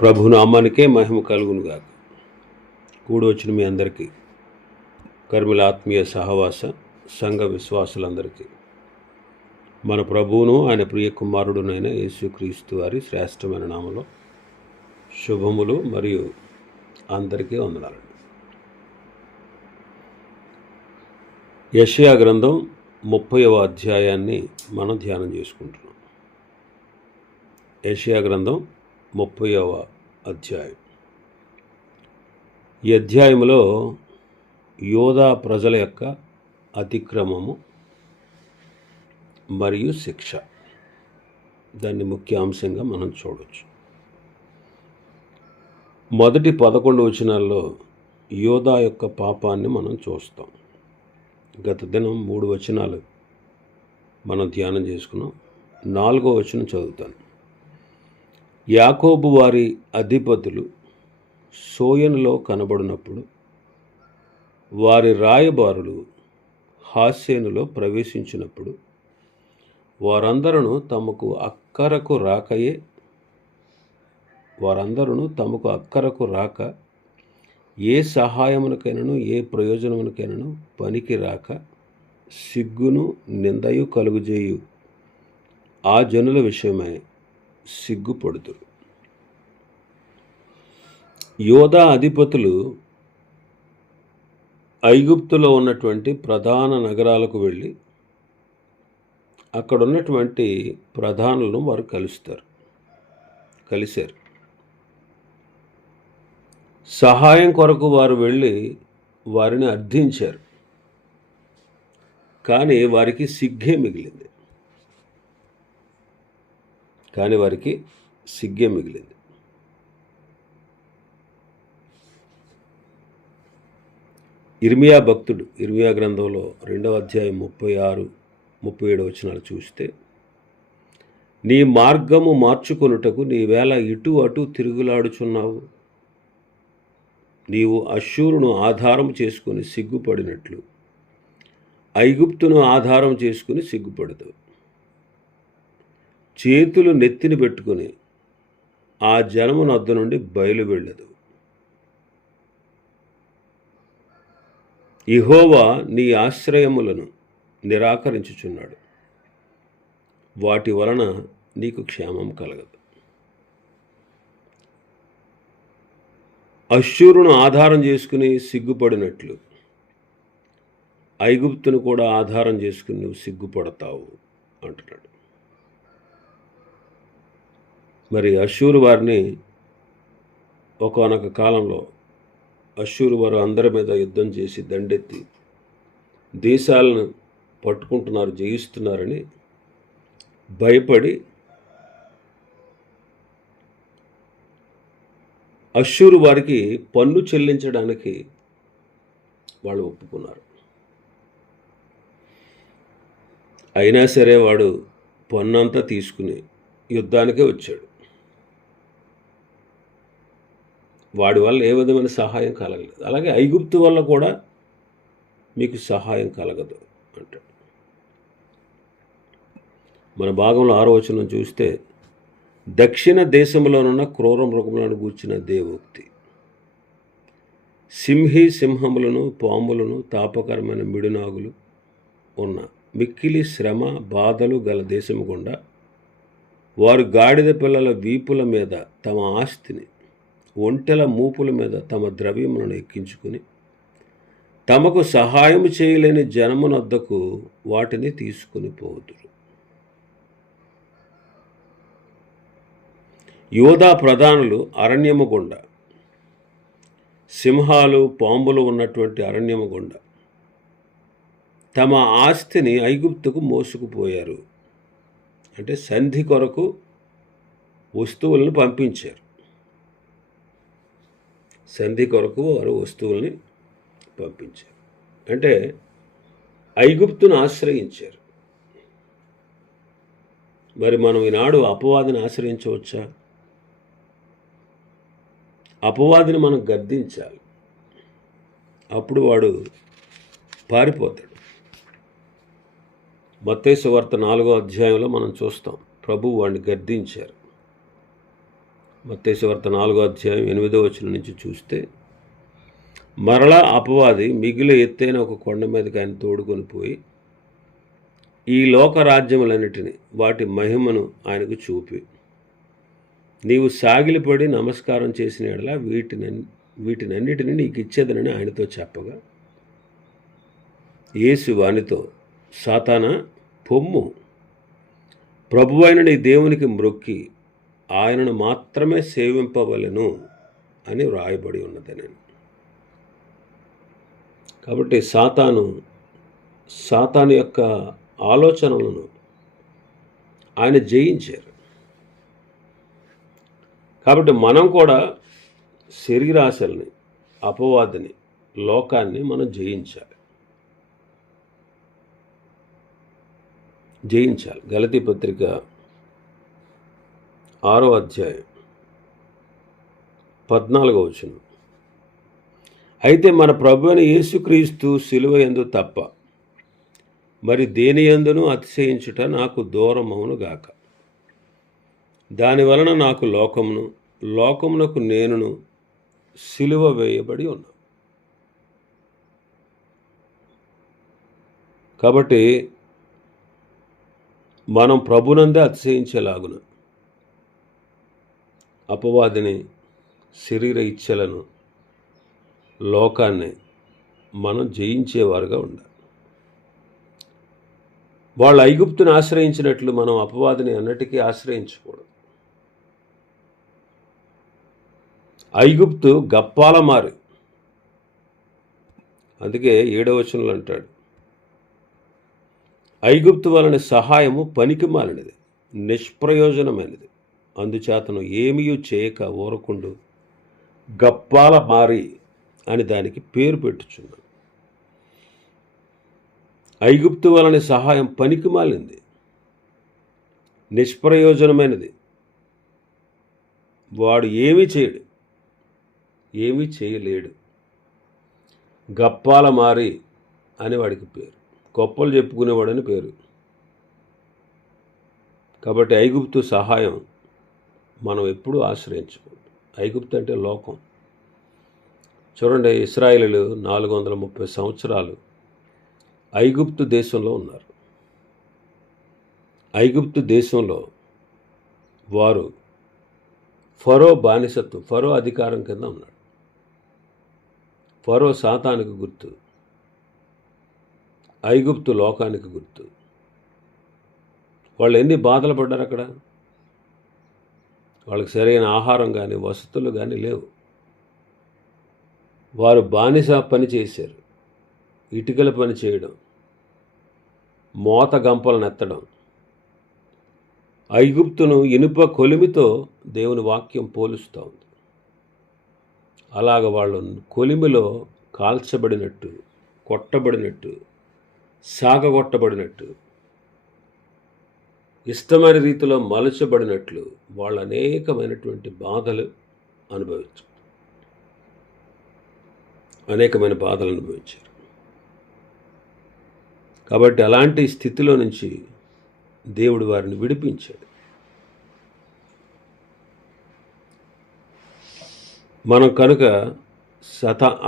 ప్రభు నామానికే మహిమ కలుగునుగాక. కూడొచ్చిన మీ అందరికీ, కర్మిల ఆత్మీయ సహవాస సంఘ విశ్వాసులందరికీ మన ప్రభువును ఆయన ప్రియ కుమారుడునైన యేసుక్రీస్తు వారి శ్రేష్టమైన నామలో శుభములు మరియు అందరికీ వందనాలు. యెషయా గ్రంథం 30వ అధ్యాయాన్ని మనం ధ్యానం చేసుకుంటున్నాం. యెషయా గ్రంథం 30వ అధ్యాయం. ఈ అధ్యాయంలో యోధా ప్రజల యొక్క అతిక్రమము మరియు శిక్ష, దాన్ని ముఖ్య అంశంగా మనం చూడవచ్చు. మొదటి 11 వచనాల్లో యోధా యొక్క పాపాన్ని మనం చూస్తాం. గత దినం 3 వచనాలు మనం ధ్యానం చేసుకున్నాం. 4వ వచనం చదువుతాను. యాకోబు వారి అధిపతులు సోయనులో కనబడినప్పుడు వారి రాయబారులు హాసేనులో ప్రవేశించినప్పుడు వారందరూ తమకు అక్కరకు రాక ఏ సహాయమునకైనను ఏ ప్రయోజనమునకైనను పనికి రాక సిగ్గును నిందయు కలుగుజేయు ఆ జనుల విషయమై సిగ్గుపడుతురు. యోధా అధిపతులు ఐగుప్తులో ఉన్నటువంటి ప్రధాన నగరాలకు వెళ్ళి అక్కడ ఉన్నటువంటి ప్రధానులను వారు కలిశారు. సహాయం కొరకు వారు వెళ్ళి వారిని అర్థించారు. కానీ వారికి సిగ్గే మిగిలింది. ఇర్మియా భక్తుడు ఇర్మియా గ్రంథంలో 2వ అధ్యాయం 36-37 వచనాలు చూస్తే, నీ మార్గము మార్చుకొనుటకు నీవేళ ఇటు అటు తిరుగులాడుచున్నావు. నీవు అష్షూరును ఆధారం చేసుకుని సిగ్గుపడినట్లు ఐగుప్తును ఆధారం చేసుకుని సిగ్గుపడతావు. చేతులు నెత్తిని పెట్టుకుని ఆ జనము నద్ద నుండి బయలు వెళ్ళదు. యెహోవా నీ ఆశ్రయములను నిరాకరించుచున్నాడు, వాటి వలన నీకు క్షేమం కలగదు. అష్షూరును ఆధారం చేసుకుని సిగ్గుపడినట్లు ఐగుప్తును కూడా ఆధారం చేసుకుని నువ్వు సిగ్గుపడతావు అంటున్నాడు. మరి అష్షూరు వారిని ఒకానొక కాలంలో అష్షూరు వారు అందరి మీద యుద్ధం చేసి దండెత్తి దేశాలను పట్టుకుంటున్నారు, జయిస్తున్నారని భయపడి అష్షూరు వారికి పన్ను చెల్లించడానికి వాళ్ళు ఒప్పుకున్నారు. అయినా సరే వాడు పన్నంతా తీసుకుని యుద్ధానికే వచ్చాడు. వాడి వల్ల ఏ విధమైన సహాయం కలగలేదు. అలాగే ఐగుప్తు వల్ల కూడా మీకు సహాయం కలగదు అంటాడు. మన భాగంలో 6వ వచనం చూస్తే, దక్షిణ దేశంలోనున్న క్రూర మృగములను గూర్చిన దేవోక్తి. సింహములను పాములను తాపకరమైన మిడునాగులు ఉన్న మిక్కిలి శ్రమ బాధలు గల దేశము గుండా వారు గాడిద పిల్లల వీపుల మీద తమ ఆస్తిని, ఒంటెల మూపుల మీద తమ ద్రవ్యములను ఎక్కించుకుని తమకు సహాయం చేయలేని జనమునొద్దకు వాటిని తీసుకుని పోదురు. యోధా ప్రధానులు అరణ్యము గుండా, సింహాలు పాంబులు ఉన్నటువంటి అరణ్యము గుండా తమ ఆస్తిని ఐగుప్తుకు మోసుకుపోయారు. అంటే సంధి కొరకు వస్తువులను పంపించారు. వారు వస్తువుల్ని పంపించారు. అంటే ఐగుప్తును ఆశ్రయించారు. మరి మనం ఈనాడు అపవాదిని ఆశ్రయించవచ్చా? అపవాదిని మనం గద్దించాలి. అప్పుడు వాడు పారిపోతాడు. మత్తయి సువార్త 4వ అధ్యాయంలో మనం చూస్తాం, ప్రభువు వాడిని గద్దించారు. మత్తయి సువార్త 4వ అధ్యాయం 8వ వచనం నుంచి చూస్తే, మరలా అపవాది మిగిలి ఎత్తైన ఒక కొండ మీదకి ఆయన తోడుకొని పోయి ఈ లోక రాజ్యములన్నిటినీ వాటి మహిమను ఆయనకు చూపి, నీవు సాగిలిపడి నమస్కారం చేసిన యెడల వీటినన్నిటిని నీకు ఇచ్చేదనని ఆయనతో చెప్పగా, యేసు వానితో, సాతానా పొమ్ము, ప్రభువైన నీ దేవునికి మ్రొక్కి ఆయనను మాత్రమే సేవింపవలెను అని వ్రాయబడి ఉన్నదని. కాబట్టి సాతాను యొక్క ఆలోచనలను ఆయన జయించారు. కాబట్టి మనం కూడా శరీరాశల్ని, అపవాదిని, లోకాన్ని మనం జయించాలి. గలతీ పత్రిక 6వ అధ్యాయం 14వ వచనం, అయితే మన ప్రభువైన యేసుక్రీస్తు శిలువ యందు తప్ప మరి దేని యందును అతిశయించుట నాకు దూరమవును గాక. దానివలన నాకు లోకమునకు నేనును శిలువ వేయబడి ఉన్నా. కాబట్టి మనం ప్రభునందే అతిశయించేలాగున అపవాదిని, శరీర ఇచ్ఛలను, లోకాన్ని మనం జయించేవారుగా ఉండాలి. వాళ్ళు ఐగుప్తుని ఆశ్రయించినట్లు మనం అపవాదిని అన్నిటికీ ఆశ్రయించకూడదు. ఐగుప్తు గప్పాల మారి, అందుకే 7వ వచనంలో అంటాడు, ఐగుప్తు వలన సహాయము పనికిమాలినది, నిష్ప్రయోజనమైనది, అందుచేతను ఏమీ చేయక ఊరకుండు గప్పాల మారి అని దానికి పేరు పెట్టుచున్నాడు. ఐగుప్తు వలన సహాయం పనికిమాలింది, నిష్ప్రయోజనమైనది, వాడు ఏమీ చేయలేడు. గప్పాల మారి అని వాడికి పేరు, గొప్పలు చెప్పుకునేవాడని పేరు. కాబట్టి ఐగుప్తు సహాయం మనం ఎప్పుడూ ఆశ్రయించకూడదు. ఐగుప్తు అంటే లోకం. చూడండి, ఇశ్రాయేలీయులు 430 సంవత్సరాలు ఐగుప్తు దేశంలో ఉన్నారు. ఐగుప్తు దేశంలో వారు ఫరో బానిసత్వం, ఫరో అధికారం కింద ఉన్నాడు. ఫరో సాతానికి గుర్తు, ఐగుప్తు లోకానికి గుర్తు. వాళ్ళు ఎన్ని బాధలు పడ్డారు అక్కడ. వాళ్ళకి సరైన ఆహారం కానీ, వసతులు కానీ లేవు. వారు బానిస పని చేశారు. ఇటుకల పని చేయడం, మోత గంపలను ఎత్తడం. ఐగుప్తును ఇనుప కొలిమితో దేవుని వాక్యం పోలుస్తూ ఉంది. అలాగ వాళ్ళు కొలిమిలో కాల్చబడినట్టు, కొట్టబడినట్టు, సాగగొట్టబడినట్టు, ఇష్టమైన రీతిలో మలచబడినట్లు వాళ్ళు అనేకమైనటువంటి బాధలు అనుభవించారు. కాబట్టి అలాంటి స్థితిలో నుంచి దేవుడు వారిని విడిపించాడు. మనం కనుక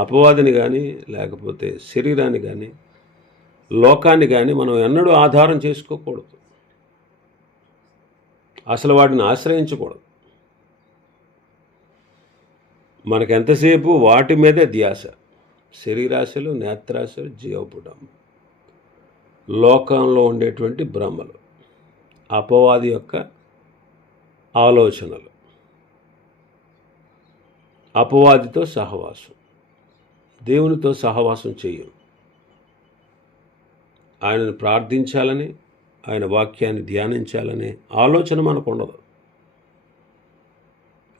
అపవాదిని కానీ, లేకపోతే శరీరాన్ని కానీ, లోకాన్ని కానీ మనం ఎన్నడూ ఆధారం చేసుకోకూడదు. అసలు వాటిని ఆశ్రయించకూడదు. మనకెంతసేపు వాటి మీదే ధ్యాస. శరీరాశలు, నేత్రాశలు, జీవపుటం, లోకంలో ఉండేటువంటి భ్రమలు, అపవాది యొక్క ఆలోచనలు, అపవాదితో సహవాసం, దేవునితో సహవాసం చేయం. ఆయనను ప్రార్థించాలని, ఆయన వాక్యాన్ని ధ్యానించాలనే ఆలోచన మనకు ఉండదు.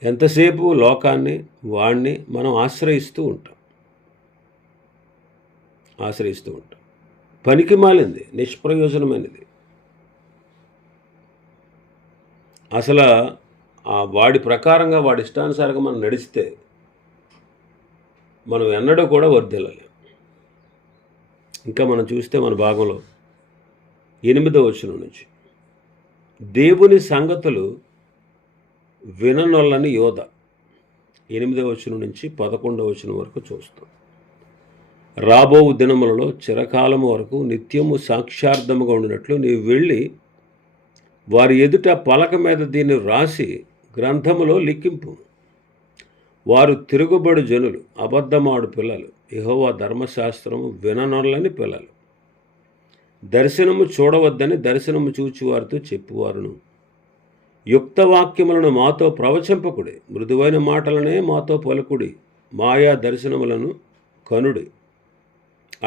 ఎంతసేపు లోకాన్ని, వాణ్ణి మనం ఆశ్రయిస్తూ ఉంటాం. పనికి మాలింది, నిష్ప్రయోజనమైనది. అసలు వాడి ప్రకారంగా, వాడి ఇష్టానుసారంగా మనం నడిస్తే మనం ఎన్నడూ కూడా వర్ధిల్లలేం. ఇంకా మనం చూస్తే మన భాగంలో 8వ వచనం నుంచి, దేవుని సంగతులు విననొల్లని యోధ 8వ వచనం నుంచి 11వ వచనం వరకు చూస్తాం. రాబో దినములలో చిరకాలము వరకు నిత్యము సాక్ష్యార్థముగా ఉండినట్లు నీవు వెళ్ళి వారి ఎదుట పలక మీద దీన్ని రాసి గ్రంథములో లిఖింపు. వారు తిరుగుబడు జనులు, అబద్ధమాడు పిల్లలు, యెహోవా ధర్మశాస్త్రము విననొల్లని పిల్లలు. దర్శనము చూడవద్దని దర్శనము చూచి వారితో చెప్పువారును. యుక్తవాక్యములను మాతో ప్రవచింపకుడి, మృదువైన మాటలనే మాతో పలుకుడి. మాయా దర్శనములను కనుడి,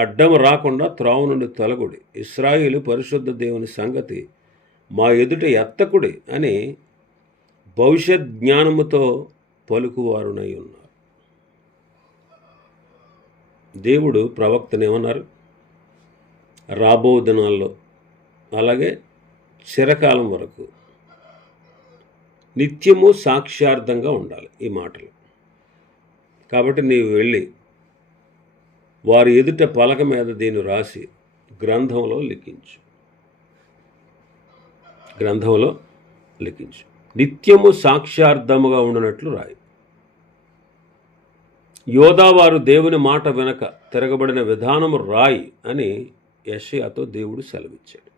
అడ్డము రాకుండా త్రోవ నుండి తొలగుడి. ఇశ్రాయేలు పరిశుద్ధ దేవుని సంగతి మా ఎదుట ఎత్తకుడి అని భవిష్యత్ జ్ఞానముతో పలుకువారునై ఉన్నారు. దేవుడు ప్రవక్తను ఏమన్నారు? రాబో దినాల్లో అలాగే చిరకాలం వరకు నిత్యము సాక్ష్యార్థంగా ఉండాలి ఈ మాటలు. కాబట్టి నీవు వెళ్ళి వారి ఎదుట పలక మీద దీన్ని రాసి గ్రంథంలో లిఖించు. నిత్యము సాక్ష్యార్థముగా ఉండనట్లు రాయి. యోధావారు దేవుని మాట వెనక తిరగబడిన విధానము రాయి అని యెషయాతో దేవుడు సెలవిచ్చాడు.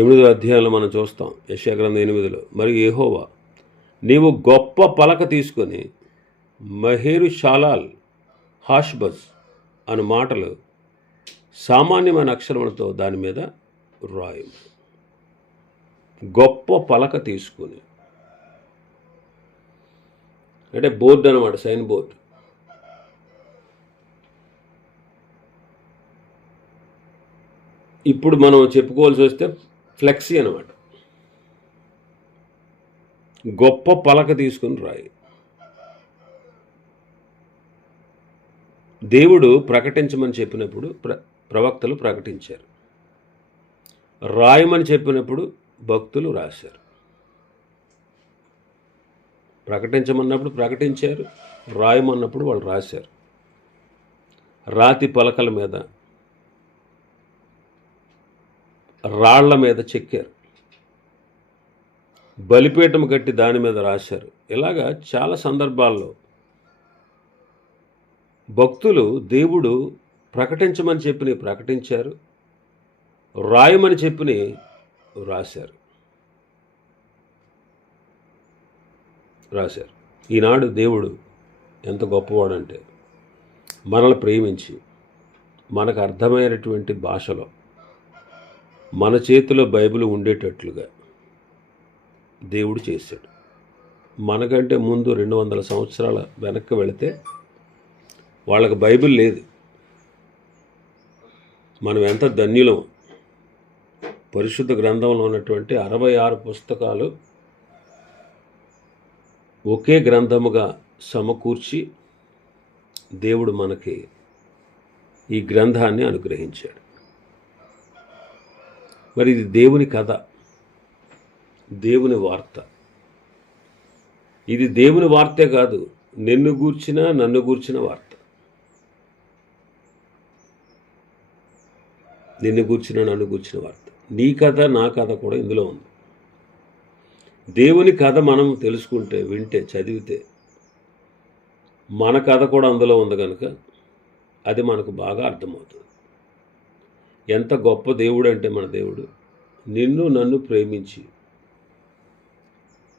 8వ అధ్యాయంలో మనం చూస్తాం. యెషయా గ్రంథం 8లో, మరియు యెహోవా నీవు గొప్ప పలక తీసుకొని మహేరు షాలాల్ హాష్బజ్ అను మాటలు సామాన్యమైన అక్షరములతో దాని మీద రాయు. గొప్ప పలక తీసుకొని, అంటే బోర్డు అనమాట, సైన్ బోర్డు. ఇప్పుడు మనం చెప్పుకోవాల్సి వస్తే ఫ్లెక్సీ అనమాట. గొప్ప పలక తీసుకుని రాయి. దేవుడు ప్రకటించమని చెప్పినప్పుడు ప్రవక్తలు ప్రకటించారు. రాయమని చెప్పినప్పుడు భక్తులు రాశారు. ప్రకటించమన్నప్పుడు ప్రకటించారు, రాయమన్నప్పుడు వాళ్ళు రాశారు. రాతి పలకల మీద, రాళ్ల మీద చెక్కారు, బలిపీఠం కట్టి దాని మీద రాశారు. ఇలాగా చాలా సందర్భాల్లో భక్తులు దేవుడు ప్రకటించమని చెప్పి ప్రకటించారు, రాయమని చెప్పి రాశారు. ఈనాడు దేవుడు ఎంత గొప్పవాడంటే, మనల్ని ప్రేమించి మనకు అర్థమైనటువంటి భాషలో మన చేతిలో బైబిల్ ఉండేటట్లుగా దేవుడు చేశాడు. మనకంటే ముందు 200 సంవత్సరాల వెనక్కి వెళితే వాళ్ళకి బైబిల్ లేదు. మనం ఎంత ధన్యులం. పరిశుద్ధ గ్రంథంలో ఉన్నటువంటి 66 పుస్తకాలు ఒకే గ్రంథముగా సమకూర్చి దేవుడు మనకి ఈ గ్రంథాన్ని అనుగ్రహించాడు. మరి ఇది దేవుని కథ, దేవుని వార్త. ఇది దేవుని వార్తే కాదు, నిన్ను గూర్చిన నన్ను గూర్చిన వార్త. నిన్ను గూర్చిన నన్ను గూర్చిన వార్త. నీ కథ నా కథ కూడా ఇందులో ఉంది. దేవుని కథ మనం తెలుసుకుంటే, వింటే, చదివితే మన కథ కూడా అందులో ఉంది కనుక అది మనకు బాగా అర్థమవుతుంది. ఎంత గొప్ప దేవుడు అంటే మన దేవుడు నిన్ను నన్ను ప్రేమించి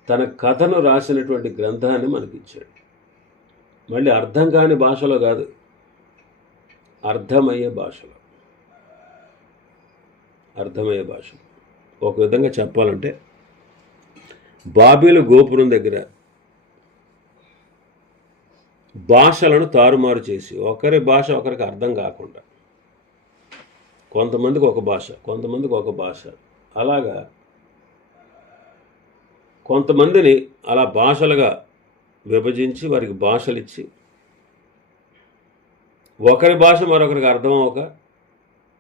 తన కథను రాసినటువంటి గ్రంథాన్ని మనకిచ్చాడు. మళ్ళీ అర్థం కాని భాషలో కాదు, అర్థమయ్యే భాషలో. ఒక విధంగా చెప్పాలంటే, బాబేలు గోపురం దగ్గర భాషలను తారుమారు చేసి ఒకరి భాష ఒకరికి అర్థం కాకుండా, కొంతమందికి ఒక భాష, కొంతమందికి ఒక భాష, అలాగా కొంతమందిని అలా భాషలుగా విభజించి వారికి భాషలు ఇచ్చి ఒకరి భాష మరొకరికి అర్థం అవ్వక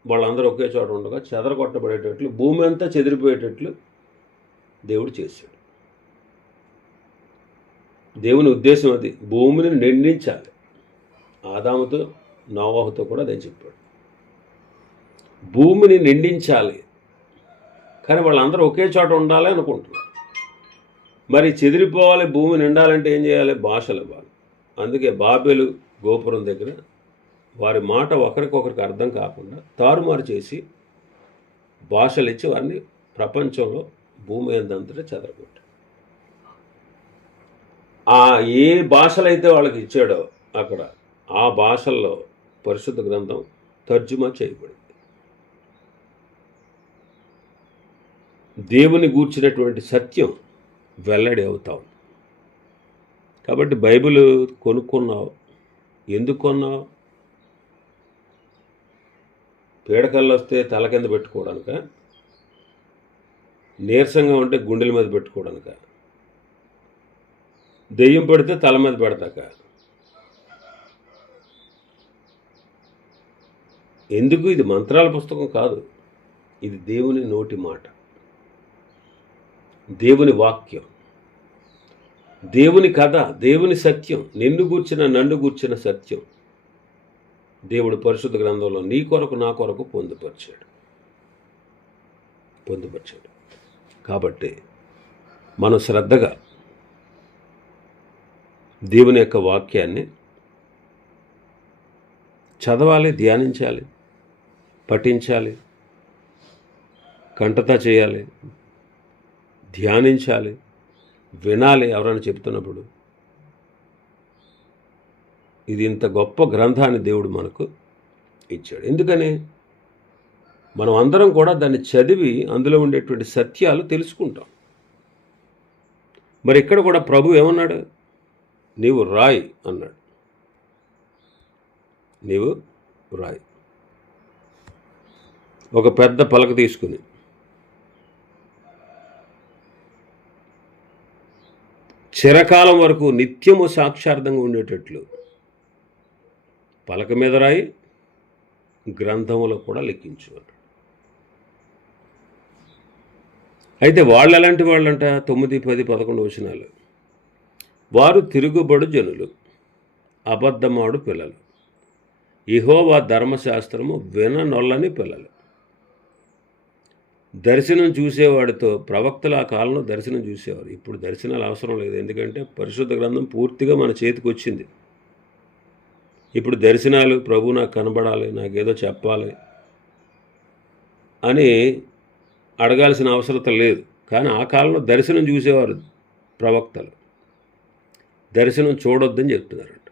వాళ్ళందరూ ఒకే చోట ఉండగా చెదరగొట్టబడేటట్లు, భూమి అంతా చెదిరిపోయేటట్లు దేవుడు చేశాడు. దేవుని ఉద్దేశం అది, భూమిని నిండించాలి. ఆదాముతో నోవాహుతో కూడా అదే చెప్పాడు. భూమిని నిండించాలి, కానీ వాళ్ళందరూ ఒకే చోట ఉండాలి అనుకుంటున్నారు. మరి చెదిరిపోవాలి, భూమి నిండాలంటే ఏం చేయాలి? భాషలు ఇవ్వాలి. అందుకే బాబెలు గోపురం దగ్గర వారి మాట ఒకరికొకరికి అర్థం కాకుండా తారుమారు చేసి భాషలు ఇచ్చి వారిని ప్రపంచంలో భూమి అందంతటా చెదరగొట్టారు. ఏ భాషలైతే వాళ్ళకి ఇచ్చాడో అక్కడ ఆ భాషల్లో పరిశుద్ధ గ్రంథం తర్జుమా చేయబడింది. దేవుని గూర్చినటువంటి సత్యం వెల్లడి అవుతావు. కాబట్టి బైబిల్ కొనుక్కున్నావు, ఎందుకు కొన్నావు? పీడకల్లో వస్తే తల కింద పెట్టుకోవడానిక? నీరసంగా ఉంటే గుండెల మీద పెట్టుకోవడానిక? దెయ్యం పడితే తల మీద పెడతాక? ఎందుకు? ఇది మంత్రాల పుస్తకం కాదు, ఇది దేవుని నోటి మాట, దేవుని వాక్యం, దేవుని కథ, దేవుని సత్యం, నిన్ను గూర్చిన నన్ను గూర్చిన సత్యం దేవుడు పరిశుద్ధ గ్రంథంలో నీ కొరకు నా కొరకు పొందుపరిచాడు. కాబట్టి మనం శ్రద్ధగా దేవుని యొక్క వాక్యాన్ని చదవాలి, ధ్యానించాలి, పఠించాలి, కంఠతా చేయాలి, ధ్యానించాలి, వినాలి ఎవరైనా చెప్తున్నప్పుడు. ఇది ఇంత గొప్ప గ్రంథాన్ని దేవుడు మనకు ఇచ్చాడు. ఎందుకని? మనం అందరం కూడా దాన్ని చదివి అందులో ఉండేటువంటి సత్యాలు తెలుసుకుంటాం. మరి ఇక్కడ కూడా ప్రభు ఏమన్నాడు? నీవు రాయి అన్నాడు. నీవు రాయి. ఒక పెద్ద పలక తీసుకుని చిరకాలం వరకు నిత్యము సాక్షార్థంగా ఉండేటట్లు పలక మీద రాయి, గ్రంథములో కూడా లెక్కించు అన్నాడు. అయితే వాళ్ళు ఎలాంటి వాళ్ళంట? 9, 10, 11 వచనాలు. వారు తిరుగుబడు జనులు, అబద్ధమాడు పిల్లలు, యెహోవా ధర్మశాస్త్రము విననొల్లని పిల్లలు. దర్శనం చూసేవాడితో ప్రవక్తలు ఆ కాలంలో దర్శనం చూసేవారు. ఇప్పుడు దర్శనాలు అవసరం లేదు, ఎందుకంటే పరిశుద్ధ గ్రంథం పూర్తిగా మన చేతికి వచ్చింది. ఇప్పుడు దర్శనాలు ప్రభు నాకు కనబడాలి, నాకేదో చెప్పాలి అని అడగాల్సిన అవసరం లేదు. కానీ ఆ కాలంలో దర్శనం చూసేవారు ప్రవక్తలు. దర్శనం చూడొద్దని చెప్తున్నారంట.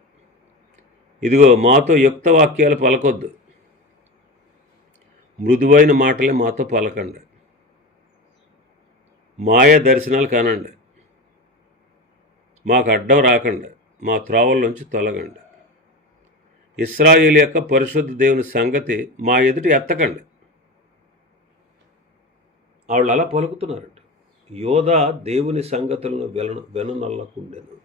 ఇదిగో మాతో యుక్త వాక్యాలు పలకొద్దు, మృదువైన మాటలే మాతో పలకండి, మాయా దర్శనాలు కానండి, మాకు అడ్డం రాకండి, మా త్రోవల్లోంచి తొలగండి, ఇశ్రాయేలు యొక్క పరిశుద్ధ దేవుని సంగతి మా ఎదుటి ఎత్తకండి. వాళ్ళు అలా పలుకుతున్నారంట. యోధా దేవుని సంగతులను విననొల్లకుండెను.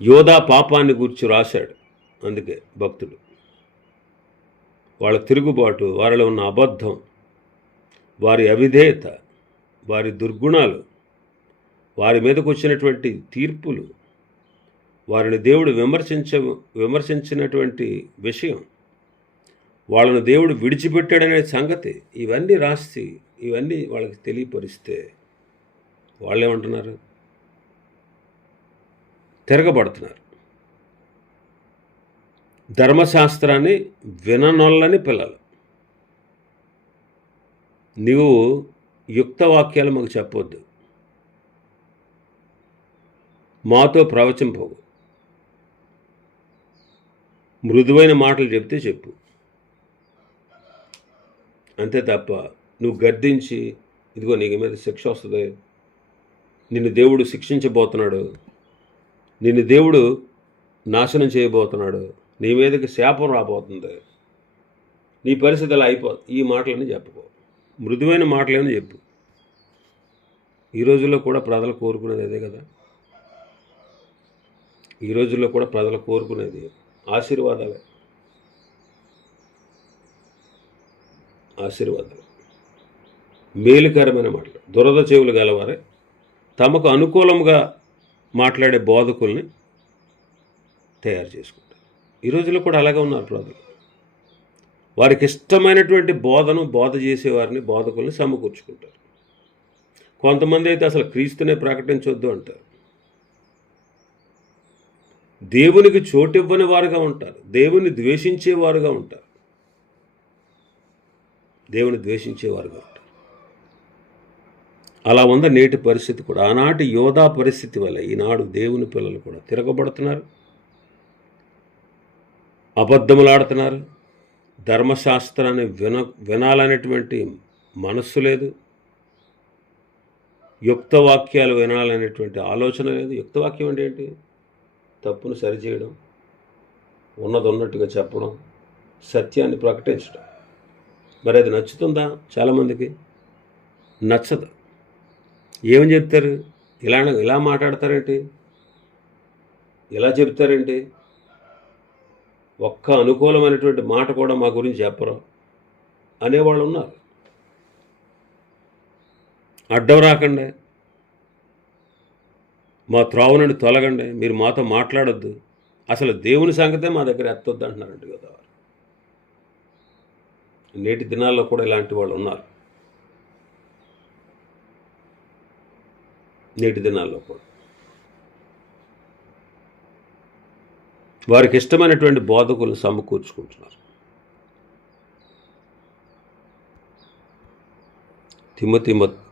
యోధా పాపాన్ని గూర్చి రాశాడు. అందుకే భక్తుడు వాళ్ళ తిరుగుబాటు, వారిలో ఉన్న అబద్ధం, వారి అవిధేయత, వారి దుర్గుణాలు, వారి మీదకు వచ్చినటువంటి తీర్పులు, వారిని దేవుడు విమర్శించినటువంటి విషయం, వాళ్ళను దేవుడు విడిచిపెట్టాడనే సంగతి, ఇవన్నీ రాసి ఇవన్నీ వాళ్ళకి తెలియపరిస్తే వాళ్ళు ఏమంటున్నారు? తిరగబడుతున్నారు. ధర్మశాస్త్రాన్ని విననొల్లని పిల్లలు. నీవు యుక్త వాక్యాలు మాకు చెప్పొద్దు, మాతో ప్రవచింపవు, మృదువైన మాటలు చెప్తే చెప్పు, అంతే తప్ప నువ్వు గద్దించి ఇదిగో నీకు మీద శిక్ష వస్తుంది, నిన్ను దేవుడు శిక్షించబోతున్నాడు, నిన్ను దేవుడు నాశనం చేయబోతున్నాడు, నీ మీదకి శాపం రాబోతుంది, నీ పరిస్థితి అలా అయిపోతుంది, ఈ మాటలని చెప్పుకో. మృదువైన మాటలని చెప్పు. ఈ రోజుల్లో కూడా ప్రజలు కోరుకునేది అదే కదా. ఈ రోజుల్లో కూడా ప్రజలు కోరుకునేది ఆశీర్వాదాలు. మేలుకరమైన మాటలు. దురద చెవులు గలవారే తమకు అనుకూలంగా మాట్లాడే బోధకుల్ని తయారు చేసుకుంటారు. ఈ రోజుల్లో కూడా అలాగే ఉన్నారు ప్రజలు. వారికి ఇష్టమైనటువంటి బోధ చేసేవారిని, బోధకుల్ని సమకూర్చుకుంటారు. కొంతమంది అయితే అసలు క్రీస్తునే ప్రకటించొద్దు అంటారు. దేవునికి చోటివ్వని వారుగా ఉంటారు. దేవుని ద్వేషించేవారుగా ఉంటారు. దేవుని ద్వేషించేవారుగా ఉంటారు. అలా ఉంది నేటి పరిస్థితి కూడా. ఆనాటి యోధా పరిస్థితి వల్ల ఈనాడు దేవుని పిల్లలు కూడా తిరగబడుతున్నారు, అబద్ధములాడుతున్నారు. ధర్మశాస్త్రాన్ని వినాలనేటువంటి మనస్సు లేదు. యుక్తవాక్యాలు వినాలనేటువంటి ఆలోచన లేదు. యుక్తవాక్యం అంటే ఏంటి? తప్పును సరిచేయడం, ఉన్నది ఉన్నట్టుగా చెప్పడం, సత్యాన్ని ప్రకటించడం. మరి అది నచ్చుతుందా? చాలామందికి నచ్చదు. ఏమని చెప్తారు? ఇలా మాట్లాడతారేంటి, ఇలా చెప్తారేంటి, ఒక్క అనుకూలమైనటువంటి మాట కూడా మా గురించి చెప్పరు అనేవాళ్ళు ఉన్నారు. అడ్డం రాకండి, మా త్రోవ నుండి తొలగండి, మీరు మాతో మాట్లాడొద్దు, అసలు దేవుని సంగతే మా దగ్గర ఎత్తొద్దు అంటున్నారంట కదా. నేటి దినాల్లో కూడా ఇలాంటి వాళ్ళు ఉన్నారు. నేటి దినాల్లో కూడా వారికి ఇష్టమైనటువంటి బోధకులను సమకూర్చుకుంటున్నారు.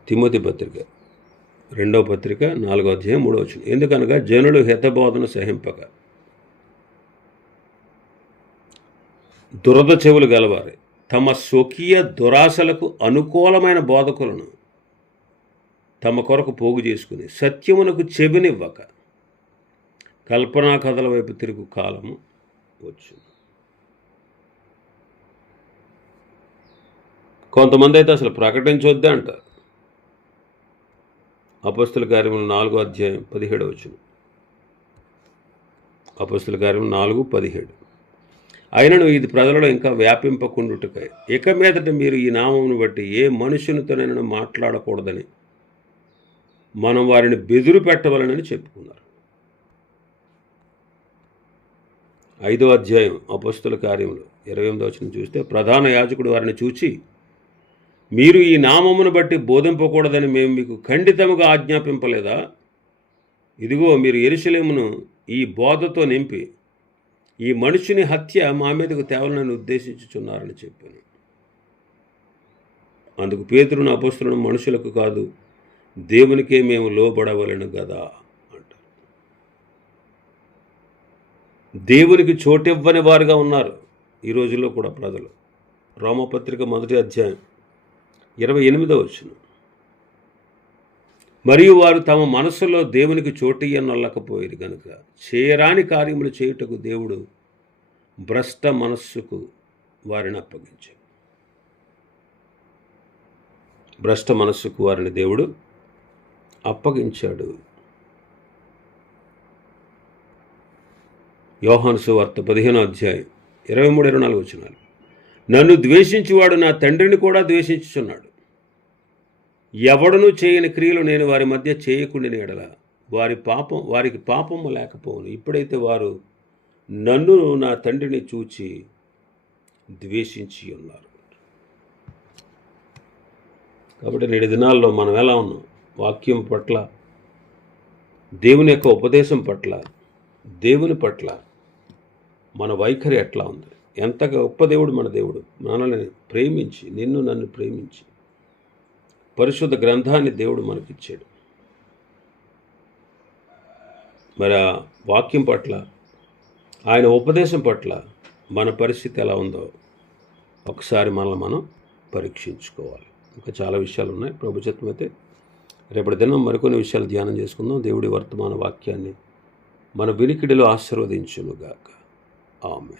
తిమోతి పత్రిక 2వ పత్రిక 4వ అధ్యాయం 3వ వచనం. ఎందుకనగా జనులు హితబోధన సహింపక దురద చెవులు గలవారే తమ స్వకీయ దురాశలకు అనుకూలమైన బోధకులను తమ కొరకు పోగు చేసుకుని సత్యమునకు చెవినివ్వక కల్పనా కథల వైపు తిరుగు కాలము వచ్చు. కొంతమంది అయితే అసలు ప్రకటించొద్దే అంటారు. అపొస్తలుల కార్యములు 4వ అధ్యాయం 17వ వచనం. అపొస్తలుల కార్యములు 4:17. అయినను ఇది ప్రజలలో ఇంకా వ్యాపింపకుండుటకై ఇక మీదట మీరు ఈ నామమును బట్టి ఏ మనుషునితోనైనా మాట్లాడకూడదని మనం వారిని బెదురు పెట్టవలనని చెప్పుకున్నారు. 5వ అధ్యాయం అపొస్తలుల కార్యములు 28వ వచనం చూస్తే ప్రధాన యాజకుడు వారిని చూచి, మీరు ఈ నామమును బట్టి బోధింపకూడదని మేము మీకు ఖండితముగా ఆజ్ఞాపింపలేదా? ఇదిగో మీరు యెరూషలేమును ఈ బోధతో నింపి ఈ మనుషుని హత్య మా మీదకు తేవాలని ఉద్దేశించుచున్నారని చెప్పాను. అందుకు పేతురును అపొస్తలులను మనుషులకు కాదు దేవునికే మేము లోబడవలను గదా అంటారు. దేవునికి చోటివ్వని వారుగా ఉన్నారు ఈ రోజుల్లో కూడా ప్రజలు. రోమపత్రిక 1వ అధ్యాయం 28వ వచనం. మరియు వారు తమ మనస్సులో దేవునికి చోటియ్యనొల్లకపోయారు కనుక చేయరాని కార్యములు చేయుటకు దేవుడు భ్రష్ట మనస్సుకు వారిని అప్పగించాడు. భ్రష్ట మనస్సుకు వారిని దేవుడు అప్పగించాడు. యోహాను సువార్త 15వ అధ్యాయం 23-24 వచనాలు. నన్ను ద్వేషించువాడు నా తండ్రిని కూడా ద్వేషించుచున్నాడు. ఎవడునూ చేయని క్రియలు నేను వారి మధ్య చేయకుండిన ఎడల వారికి పాపము లేకపోవును. ఇప్పుడైతే వారు నన్ను నా తండ్రిని చూచి ద్వేషించి ఉన్నారు. కాబట్టి నేటి దినాల్లో మనం ఎలా ఉన్నాం? వాక్యం పట్ల, దేవుని యొక్క ఉపదేశం పట్ల, దేవుని పట్ల మన వైఖరి ఎట్లా ఉంది? ఎంత గొప్ప దేవుడు మన దేవుడు! మనల్ని ప్రేమించి, నన్ను ప్రేమించి పరిశుద్ధ గ్రంథాన్ని దేవుడు మనకిచ్చాడు. మరి ఆ వాక్యం పట్ల, ఆయన ఉపదేశం పట్ల మన పరిస్థితి ఎలా ఉందో ఒకసారి మనం పరీక్షించుకోవాలి. ఇంకా చాలా విషయాలు ఉన్నాయి. ప్రభు చిత్తమైతే రేపటి దినం మరికొన్ని విషయాలు ధ్యానం చేసుకుందాం. దేవుడి వర్తమాన వాక్యాన్ని మన వినికిడిలో ఆశీర్వదించునుగాక. ఆమేన్.